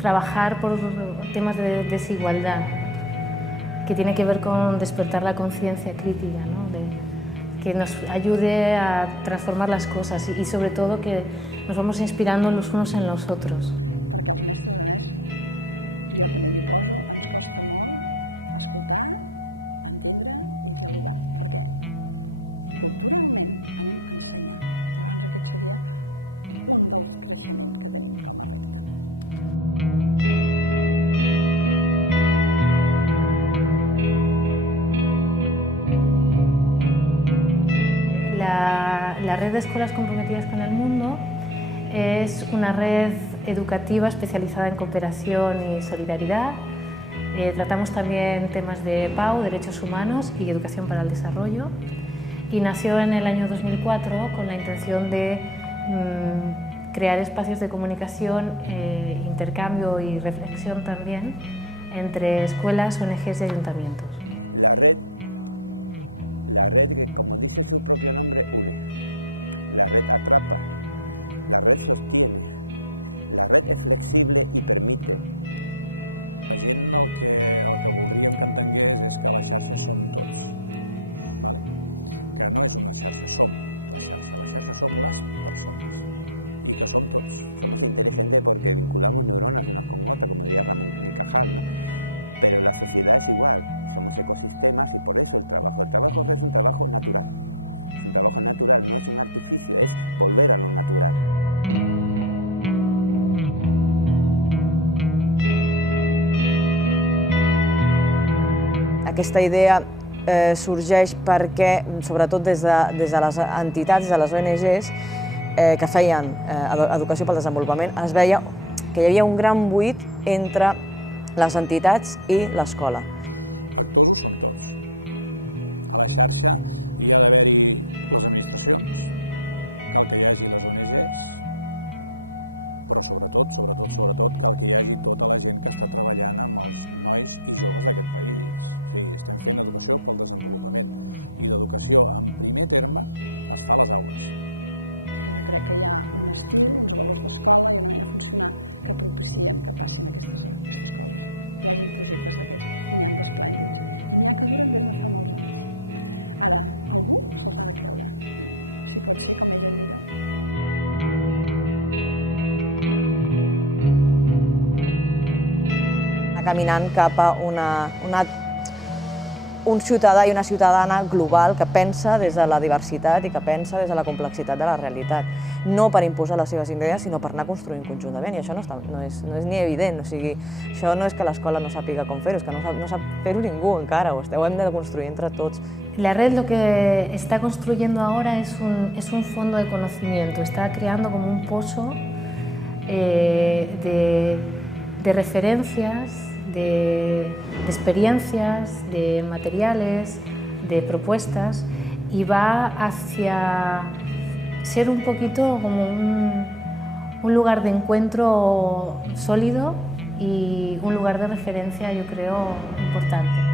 Trabajar por temas de desigualdad, que tiene que ver con despertar la conciencia crítica, ¿no? Que nos ayude a transformar las cosas y sobre todo que nos vamos inspirando los unos en los otros. La red de escuelas comprometidas con el mundo es una red educativa especializada en cooperación y solidaridad. Tratamos también temas de PAU, derechos humanos y educación para el desarrollo. Y nació en el año 2004 con la intención de crear espacios de comunicación, intercambio y reflexión también entre escuelas, ONGs y ayuntamientos. Aquesta idea sorgeix perquè, sobretot des de les entitats, des de les ONGs que feien educació pel desenvolupament, es veia que hi havia un gran buit entre les entitats i l'escola. Caminant cap a un ciutadà i una ciutadana global que pensa des de la diversitat i que pensa des de la complexitat de la realitat. No per imposar les seves idees, sinó per anar construint conjuntament, i això no és ni evident. O sigui, això no és que l'escola no sàpiga com fer-ho, és que no sap fer-ho ningú encara, ho hem de construir entre tots. La red lo que está construyendo ahora es un fondo de conocimiento, está creando como un pozo de referencias, de experiencias, de materiales, de propuestas, y va hacia ser un poquito como un lugar de encuentro sólido y un lugar de referencia, yo creo, importante.